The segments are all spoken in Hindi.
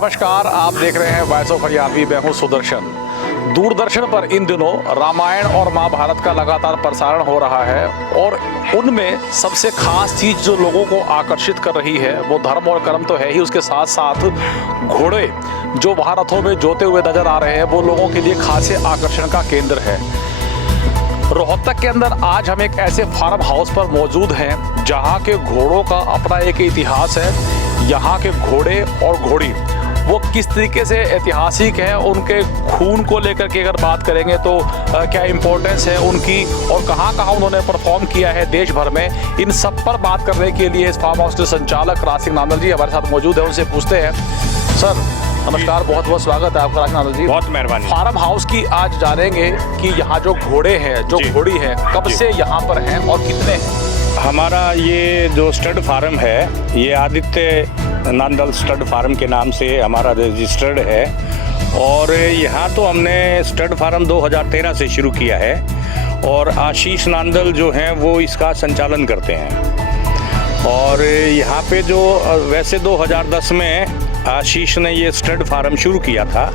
नमस्कार, आप देख रहे हैं वॉइस ऑफ हरियाणवी। मैं हूं सुदर्शन। दूरदर्शन पर इन दिनों रामायण और महाभारत का लगातार प्रसारण हो रहा है और उनमें सबसे खास चीज़ जो लोगों को आकर्षित कर रही है वो धर्म और कर्म तो है ही, उसके साथ साथ घोड़े जो महारथों में जोते हुए नजर आ रहे हैं वो लोगों के लिए खास आकर्षण का केंद्र है। रोहतक के अंदर आज हम एक ऐसे फार्म हाउस पर मौजूद हैं जहां के घोड़ों का अपना एक इतिहास है। यहाँ के घोड़े और घोड़ी वो किस तरीके से ऐतिहासिक है, उनके खून को लेकर के अगर बात करेंगे तो क्या इम्पोर्टेंस है उनकी और कहाँ कहाँ उन्होंने परफॉर्म किया है देश भर में, इन सब पर बात करने के लिए इस फार्म हाउस के संचालक राज सिंह नांदल जी हमारे साथ मौजूद है। उनसे पूछते हैं। सर नमस्कार, बहुत बहुत स्वागत है आपका राज नांदल जी। बहुत मेहरबानी। फार्म हाउस की आज जानेंगे कि यहाँ जो घोड़े हैं, जो घोड़ी है, कब से यहाँ पर हैं और कितने हैं? हमारा ये जो स्टड फार्म है ये आदित्य नांदल स्टड फार्म के नाम से हमारा रजिस्टर्ड है और यहाँ तो हमने स्टड फार्म 2013 से शुरू किया है और आशीष नांदल जो हैं वो इसका संचालन करते हैं। और यहाँ पे जो वैसे 2010 में आशीष ने ये स्टड फार्म शुरू किया था।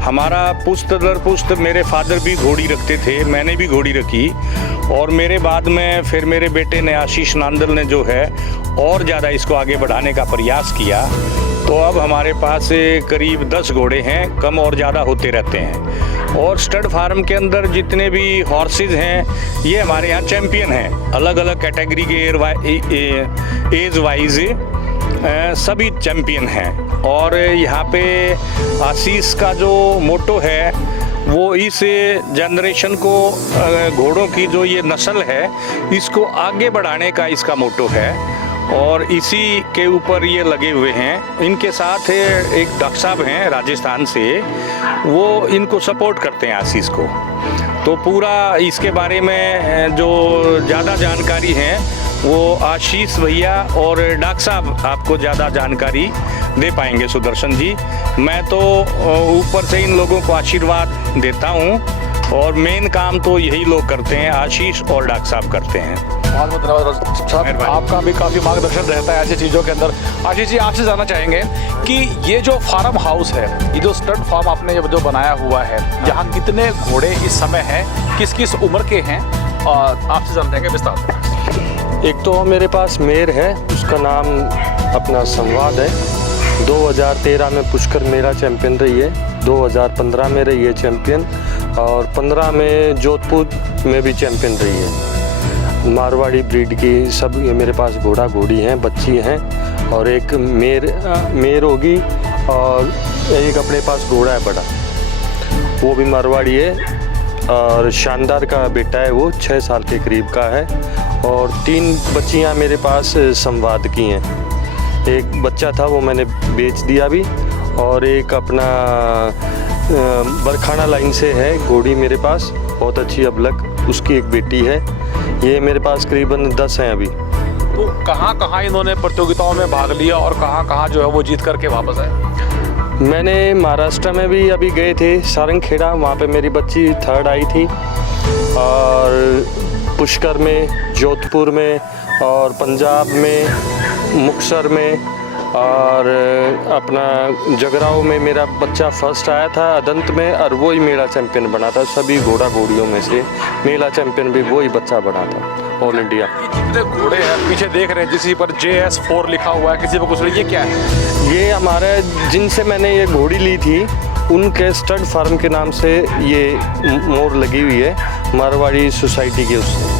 हमारा पुश्त दर पुश्त मेरे फादर भी घोड़ी रखते थे, मैंने भी घोड़ी रखी और मेरे बाद में फिर मेरे बेटे ने आशीष नांदल ने जो है और ज़्यादा इसको आगे बढ़ाने का प्रयास किया। तो अब हमारे पास करीब 10 घोड़े हैं, कम और ज़्यादा होते रहते हैं। और स्टड फार्म के अंदर जितने भी हॉर्सेज हैं ये हमारे यहाँ चैम्पियन हैं, अलग अलग कैटेगरी के एज वाइज सभी चैम्पियन हैं। और यहाँ पे आशीष का जो मोटो है वो इस जनरेशन को घोड़ों की जो ये नस्ल है इसको आगे बढ़ाने का इसका मोटो है और इसी के ऊपर ये लगे हुए हैं। इनके साथ एक डॉक्टर साहब हैं राजस्थान से, वो इनको सपोर्ट करते हैं आशीष को। तो पूरा इसके बारे में जो ज़्यादा जानकारी है वो आशीष भैया और डॉक्टर साहब आपको ज़्यादा जानकारी दे पाएंगे सुदर्शन जी। मैं तो ऊपर से इन लोगों को आशीर्वाद देता हूँ और मेन काम तो यही लोग करते हैं, आशीष और डॉक्टर साहब करते हैं। बहुत बहुत धन्यवाद साहब, आपका भी काफ़ी मार्गदर्शन रहता है ऐसी चीज़ों के अंदर। आशीष जी आपसे जानना चाहेंगे कि ये जो फार्म हाउस है, ये जो स्टड फार्म आपने जो बनाया हुआ है, यहाँ कितने घोड़े इस समय हैं, किस किस उम्र के हैं, और आपसे जानना चाहेंगे विस्तार से। एक तो मेरे पास मेर है, उसका नाम अपना संवाद है। 2013 में पुष्कर मेरा चैंपियन रही है, 2015 में रही है चैंपियन और 15 में जोधपुर में भी चैंपियन रही है। मारवाड़ी ब्रीड की सब ये मेरे पास घोड़ा घोड़ी हैं, बच्ची हैं और एक मेर होगी और एक अपने पास घोड़ा है बड़ा, वो भी मारवाड़ी है और शानदार का बेटा है, वो 6 साल के करीब का है। और 3 बच्चियां मेरे पास संवाद की हैं। एक बच्चा था वो मैंने बेच दिया अभी और एक अपना बरखाना लाइन से है घोड़ी मेरे पास, बहुत अच्छी अबलक, उसकी एक बेटी है। ये मेरे पास करीबन 10 हैं अभी। तो कहाँ कहाँ इन्होंने प्रतियोगिताओं में भाग लिया और कहाँ कहाँ जो है वो जीत करके वापस आए? मैंने महाराष्ट्र में भी अभी गए थे, सारंगखेड़ा, वहाँ पे मेरी बच्ची 3rd आई थी और पुष्कर में, जोधपुर में और पंजाब में, मुक्तसर में और अपना जगराओं में मेरा बच्चा फर्स्ट आया था अदंत में और वही मेरा चैंपियन बना था। सभी घोड़ा घोड़ियों में से मेरा चैंपियन भी वही बच्चा बना था ऑल इंडिया। जितने घोड़े हैं पीछे देख रहे हैं, किसी पर JS4 लिखा हुआ है, किसी पर कुछ, ये क्या है? ये हमारे जिनसे मैंने ये घोड़ी ली थी उनके स्टड फार्म के नाम से ये मोर लगी हुई है, मारवाड़ी सोसाइटी के उससे।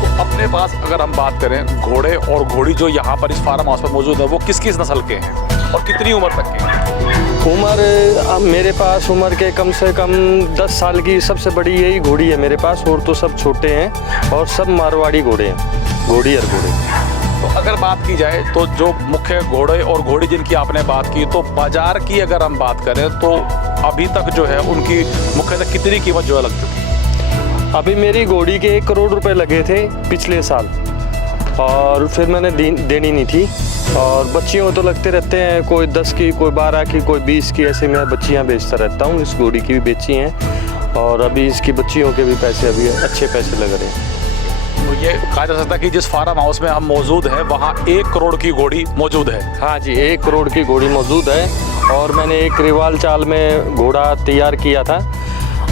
तो अपने पास अगर हम बात करें घोड़े और घोड़ी जो यहाँ पर इस फार्म हाउस पर मौजूद है वो किस किस नस्ल के हैं और कितनी उम्र तक के हैं? उम्र मेरे पास उम्र के कम से कम 10 साल की सबसे बड़ी यही घोड़ी है मेरे पास, और तो सब छोटे हैं और सब मारवाड़ी घोड़े हैं, घोड़ी और घोड़े। तो अगर बात की जाए तो जो मुख्य घोड़े और घोड़ी जिनकी आपने बात की, तो बाजार की अगर हम बात करें तो अभी तक जो है उनकी मुख्यतः कितनी कीमत जो है लग चुकी है? अभी मेरी घोड़ी के 1 करोड़ रुपए लगे थे पिछले साल और फिर मैंने देनी नहीं थी। और बच्चियों तो लगते रहते हैं, कोई 10 की, कोई 12 की, कोई 20 की, ऐसे मैं बच्चियां बेचता रहता हूँ। इस घोड़ी की भी बेची हैं और अभी इसकी बच्चियों के भी पैसे, अभी अच्छे पैसे लग रहे हैं। तो ये कहा जा सकता है कि जिस फार्म हाउस में हम मौजूद हैं वहाँ 1 करोड़ की घोड़ी मौजूद है। हाँ जी, 1 करोड़ की घोड़ी मौजूद है और मैंने एक रिवाल चाल में घोड़ा तैयार किया था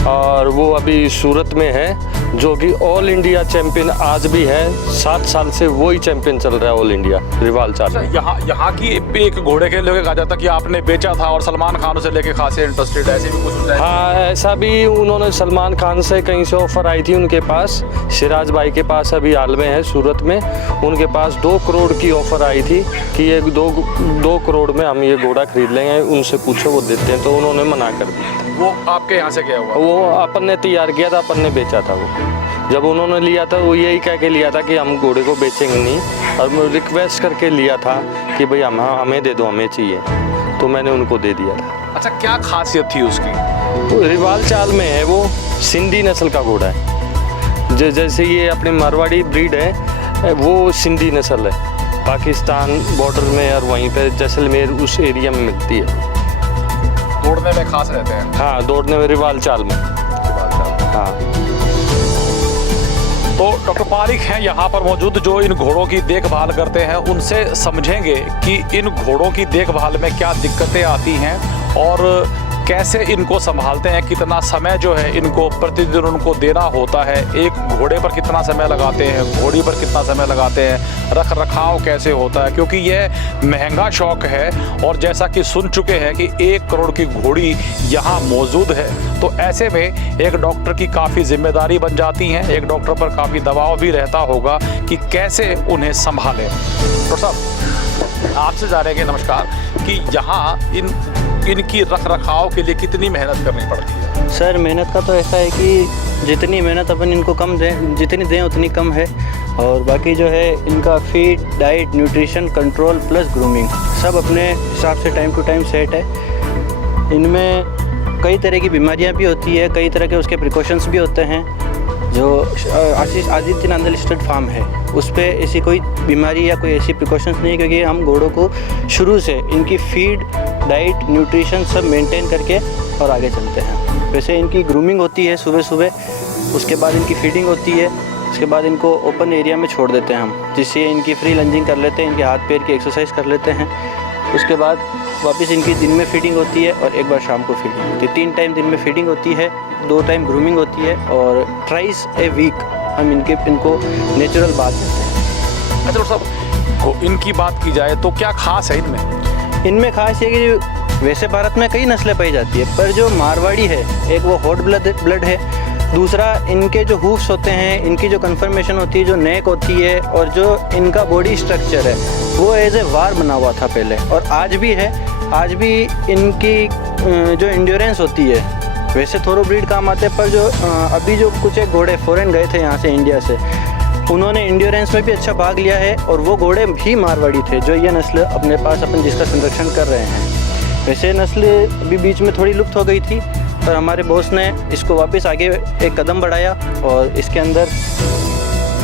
और वो अभी सूरत में है, जो कि ऑल इंडिया चैंपियन आज भी है। 7 साल से वही चैंपियन चल रहा है ऑल इंडिया रिवाल चाल में। यहाँ की एक घोड़े के लेके कहा जाता कि आपने बेचा था और सलमान खान उसे लेके खासे इंटरेस्टेड, ऐसे भी कुछ होता है? हाँ, ऐसा भी उन्होंने सलमान खान से कहीं से ऑफर आई थी उनके पास। सिराज भाई के पास अभी हाल में है सूरत में, उनके पास 2 करोड़ की ऑफर आई थी कि ये 2 करोड़ में हम ये घोड़ा खरीद लेंगे, उनसे पूछो वो देते हैं, तो उन्होंने मना कर दिया। वो आपके यहाँ से क्या हुआ? वो अपन ने तैयार किया था, अपन ने बेचा था। वो जब उन्होंने लिया था वो यही कह के लिया था कि हम घोड़े को बेचेंगे नहीं, और मैं रिक्वेस्ट करके लिया था कि भाई हमें दे दो, हमें चाहिए, तो मैंने उनको दे दिया था। अच्छा, क्या खासियत थी उसकी? वो रिवाल चाल में है, वो सिंधी नस्ल का घोड़ा है। जैसे ये अपनी मारवाड़ी ब्रीड है, वो सिंधी नस्ल है, पाकिस्तान बॉर्डर में और वहीं पे जैसलमेर उस एरिया में मिलती है। दौड़ने में खास रहते हैं? हाँ, दौड़ने में रिवाल चाल में। हाँ। तो डॉक्टर पारिक हैं यहाँ पर मौजूद, जो इन घोड़ों की देखभाल करते हैं। उनसे समझेंगे कि इन घोड़ों की देखभाल में क्या दिक्कतें आती हैं और कैसे इनको संभालते हैं, कितना समय जो है इनको प्रतिदिन उनको देना होता है, एक घोड़े पर कितना समय लगाते हैं, घोड़ी पर कितना समय लगाते हैं, रख रखाव कैसे होता है, क्योंकि यह महंगा शौक है। और जैसा कि सुन चुके हैं कि 1 करोड़ की घोड़ी यहाँ मौजूद है, तो ऐसे में एक डॉक्टर की काफ़ी जिम्मेदारी बन जाती हैं, एक डॉक्टर पर काफ़ी दबाव भी रहता होगा कि कैसे उन्हें संभालें। डॉक्टर साहब, आपसे जानेंगे, नमस्कार, कि यहाँ इनकी रख रखाव के लिए कितनी मेहनत करनी पड़ती है? सर, मेहनत का तो ऐसा है कि जितनी मेहनत अपन इनको कम दें, जितनी दें उतनी कम है। और बाकी जो है इनका feed, diet, nutrition, control plus grooming सब अपने हिसाब से टाइम टू टाइम सेट है। इनमें कई तरह की बीमारियां भी होती है, कई तरह के उसके प्रिकॉशंस भी होते हैं। जो आदित्य नंदल स्टड फार्म है उस पर ऐसी कोई बीमारी या कोई ऐसी प्रिकॉशंस नहीं है, क्योंकि हम घोड़ों को शुरू से इनकी फीड, डाइट, न्यूट्रिशन सब मेंटेन करके और आगे चलते हैं। वैसे इनकी ग्रूमिंग होती है सुबह सुबह, उसके बाद इनकी फीडिंग होती है, उसके बाद इनको ओपन एरिया में छोड़ देते हैं हम, जिससे इनकी फ्री लंजिंग कर लेते हैं, इनके हाथ पैर की एक्सरसाइज कर लेते हैं। उसके बाद वापस इनकी दिन में फीडिंग होती है और एक बार शाम को फीडिंग होती है। 3 टाइम दिन में फीडिंग होती है, 2 टाइम ग्रूमिंग होती है और थ्राइस ए वीक हम इनको नेचुरल बात देते हैं। अच्छा डॉक्टर साहब, इनकी बात की जाए तो क्या खास है इनमें? इनमें खास ये कि वैसे भारत में कई नस्लें पाई जाती है, पर जो मारवाड़ी है, एक वो हॉट ब्लड है, दूसरा इनके जो हूफ्स होते हैं, इनकी जो कन्फर्मेशन होती है, जो नेक होती है, और जो इनका बॉडी स्ट्रक्चर है वो एज ए वार बना हुआ था पहले और आज भी है। आज भी इनकी जो इंड्योरेंस होती है, वैसे थोरो ब्रीड काम आते हैं, पर जो अभी जो कुछ एक घोड़े फॉरेन गए थे यहाँ से, इंडिया से, उन्होंने इंड्योरेंस में भी अच्छा भाग लिया है और वो घोड़े भी मारवाड़ी थे, जो ये नस्ल अपने पास अपन जिसका संरक्षण कर रहे हैं। वैसे नस्ल अभी बीच में थोड़ी लुप्त हो गई थी, पर हमारे बॉस ने इसको वापस आगे एक कदम बढ़ाया और इसके अंदर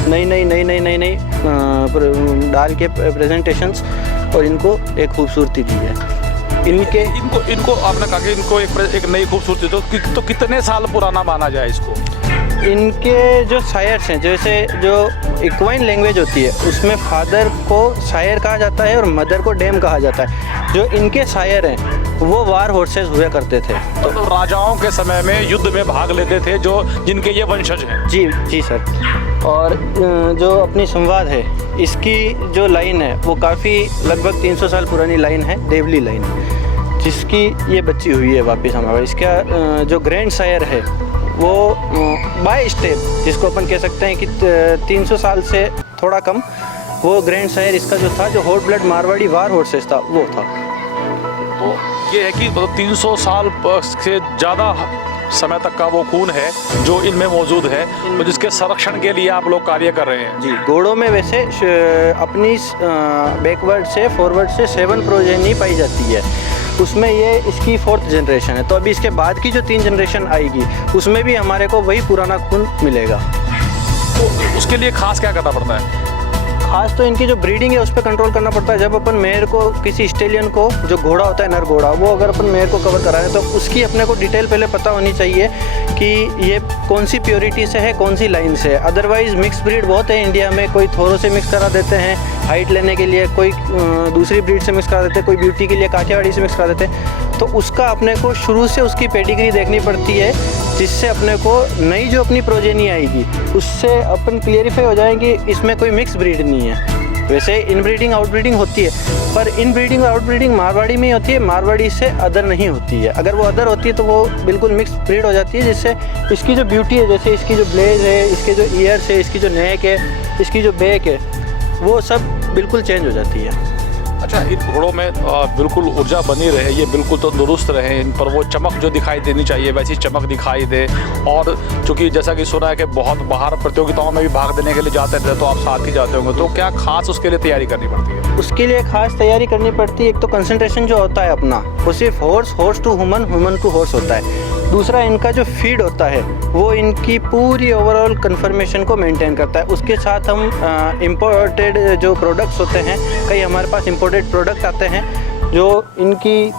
नई डाल के प्रेजेंटेशंस और इनको एक खूबसूरती दी है। इनको आपने कहा कि इनको एक नई खूबसूरती, तो कितने साल पुराना माना जाए इसको? इनके जो सायर्स हैं, जैसे जो इक्वाइन लैंग्वेज होती है उसमें फादर को सायर कहा जाता है और मदर को डैम कहा जाता है। जो इनके सायर हैं वो वार हॉर्सेस हुआ करते थे, तो राजाओं के समय में युद्ध में भाग लेते थे, जो जिनके ये वंशज हैं। जी सर। और जो अपनी संवाद है, इसकी जो लाइन है वो काफ़ी लगभग 300 साल पुरानी लाइन है, देवली लाइन, जिसकी ये बच्ची हुई है वापस हमारा। इसका जो ग्रैंड सायर है वो बाय स्टेप, जिसको अपन कह सकते हैं कि 300 साल से थोड़ा कम, वो ग्रैंड सायर इसका जो था, जो हॉट ब्लड मारवाड़ी वार हॉर्सेस था, वो था। तो ये है कि मतलब 300 साल से ज़्यादा समय तक का वो खून है जो इनमें मौजूद है, तो जिसके संरक्षण के लिए आप लोग कार्य कर रहे हैं। जी, घोड़ों में वैसे अपनी बैकवर्ड से फॉरवर्ड से 7 प्रोजेनी पाई जाती है, उसमें ये इसकी 4th जनरेशन है। तो अभी इसके बाद की जो 3 जनरेशन आएगी उसमें भी हमारे को वही पुराना खून मिलेगा। तो उसके लिए खास क्या करना पड़ता है? खास तो इनकी जो ब्रीडिंग है उस पर कंट्रोल करना पड़ता है। जब अपन मेयर को, किसी स्टेलियन को, जो घोड़ा होता है नर घोड़ा, वो अगर अपन मेयर को कवर करा रहे हैं तो उसकी अपने को डिटेल पहले पता होनी चाहिए कि ये कौन सी प्योरिटी से है, कौन सी लाइन से है। अदरवाइज़ मिक्स ब्रीड बहुत है इंडिया में, कोई थोरों से मिक्स करा देते हैं, हाइट लेने के लिए कोई दूसरी ब्रीड से मिक्स करा देते, कोई ब्यूटी के लिए काठियावाड़ी से मिक्स करा देते, तो उसका अपने को शुरू से उसकी पेडिग्री देखनी पड़ती है, जिससे अपने को नई जो अपनी प्रोजेनी आएगी उससे अपन क्लियरिफाई हो जाएंगे इसमें कोई मिक्स ब्रीड नहीं है। वैसे इनब्रीडिंग आउटब्रीडिंग होती है, पर इनब्रीडिंग और आउटब्रीडिंग मारवाड़ी में ही होती है, मारवाड़ी से अदर नहीं होती है। अगर वो अदर होती है तो वो बिल्कुल मिक्स ब्रीड हो जाती है, जिससे इसकी जो ब्यूटी है, जैसे इसकी जो ब्लेज है, इसके जो ईयर्स है, इसकी जो नेक है, इसकी जो बैक है, वो सब बिल्कुल चेंज हो जाती है। अच्छा, इन घोड़ों में बिल्कुल ऊर्जा बनी रहे, ये बिल्कुल तो दुरुस्त रहे, इन पर वो चमक जो दिखाई देनी चाहिए वैसी चमक दिखाई दे। और चूँकि जैसा कि सुना है कि बहुत बाहर प्रतियोगिताओं में भी भाग देने के लिए जाते थे, तो आप साथ ही जाते होंगे, तो क्या खास उसके लिए तैयारी करनी पड़ती है? उसके लिए खास तैयारी करनी पड़ती है। एक तो कंसंट्रेशन जो होता है अपना, वो सिर्फ horse to human, human to horse होता है। दूसरा, इनका जो फीड होता है वो इनकी पूरी ओवरऑल कन्फर्मेशन को मेंटेन करता है। उसके साथ हम इम्पोर्टेड जो प्रोडक्ट्स होते हैं, कई हमारे पास इम्पोर्टेड प्रोडक्ट आते हैं जो इनकी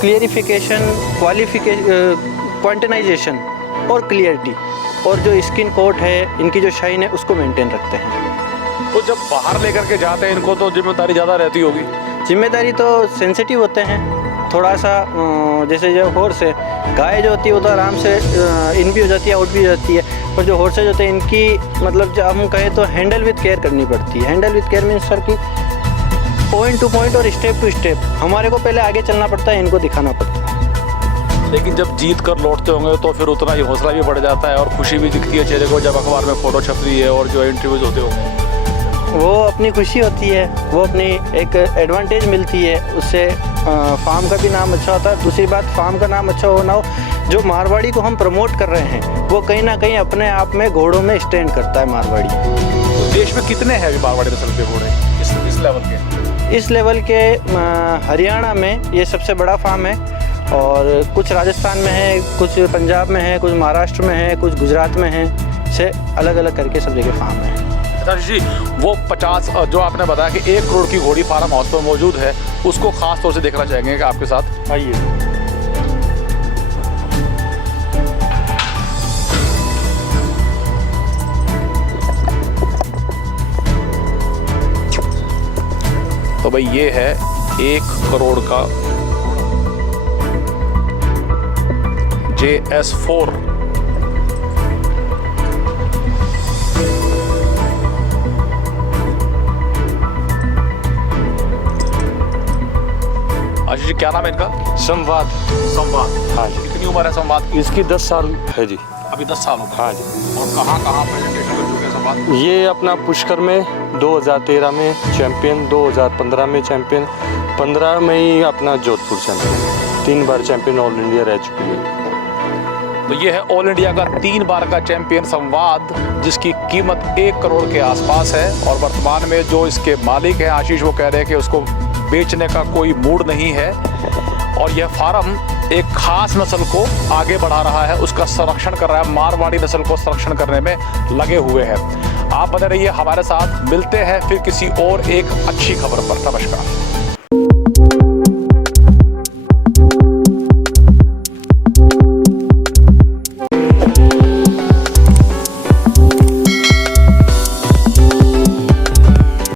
क्लियरिफिकेशन, क्वांटिनाइजेशन और क्लियरिटी और जो स्किन कोट है, इनकी जो शाइन है, उसको मेंटेन रखते हैं। तो जब बाहर लेकर के जाते हैं इनको तो जिम्मेदारी ज़्यादा रहती होगी? जिम्मेदारी तो सेंसिटिव होते हैं थोड़ा सा। जैसे जो हॉर्स है, गाय जो होती है वो तो आराम से इन भी हो जाती है, आउट भी हो जाती है, पर जो हॉर्सेज होते हैं इनकी मतलब जब हम कहें तो हैंडल विद केयर करनी पड़ती है। Handle with care means sir कि पॉइंट टू पॉइंट और स्टेप टू स्टेप हमारे को पहले आगे चलना पड़ता है, इनको दिखाना पड़ता है। लेकिन जब जीत कर लौटते होंगे तो फिर उतना ही हौसला भी बढ़ जाता है और खुशी भी दिखती है चेहरे को, जब अखबार में फ़ोटो छप रही है और जो इंटरव्यूज़ होते होंगे, वो अपनी खुशी होती है, वो अपनी एक एडवांटेज मिलती है, उससे फार्म का भी नाम अच्छा होता है। दूसरी बात, फार्म का नाम अच्छा हो ना हो, जो मारवाड़ी को हम प्रमोट कर रहे हैं वो कहीं ना कहीं अपने आप में घोड़ों में स्टैंड करता है मारवाड़ी। तो देश में कितने हैं अभी मारवाड़ी नस्ल के घोड़े इस लेवल के? इस लेवल के हरियाणा में ये सबसे बड़ा फार्म है, और कुछ राजस्थान में है, कुछ पंजाब में है, कुछ महाराष्ट्र में है, कुछ गुजरात में है, से अलग अलग करके सब जगह फार्म है। जी, वो 50 जो आपने बताया कि 1 करोड़ की घोड़ी फार्म हाउस पर मौजूद है, उसको खास तौर से देखना चाहेंगे कि आपके साथ आइए। तो भाई ये है 1 करोड़ का JS4। आशीष जी, क्या नाम है इनका? संवाद। संवाद। हाँ जी। कितनी उम्र है संवाद की? इसकी 10 साल है जी। अभी 10 साल हो गए। हाँ जी। और कहाँ कहाँ प्रेजेंटेशन कर चुके हैं संवाद? ये अपना पुष्कर में 2013 में चैंपियन, 2015 में चैंपियन, 15 में ही अपना जोधपुर चैंपियन, 3 बार चैंपियन ऑल इंडिया रह चुकी है। तो ये है ऑल इंडिया का 3 बार का चैंपियन संवाद, जिसकी कीमत 1 करोड़ के आसपास है। और वर्तमान में जो इसके मालिक हैं आशीष, वो कह रहे हैं कि उसको बेचने का कोई मूड नहीं है, और यह फार्म एक खास नस्ल को आगे बढ़ा रहा है, उसका संरक्षण कर रहा है, मारवाड़ी नस्ल को संरक्षण करने में लगे हुए हैं। आप बने रहिए हमारे साथ, मिलते हैं फिर किसी और एक अच्छी खबर पर। नमस्कार।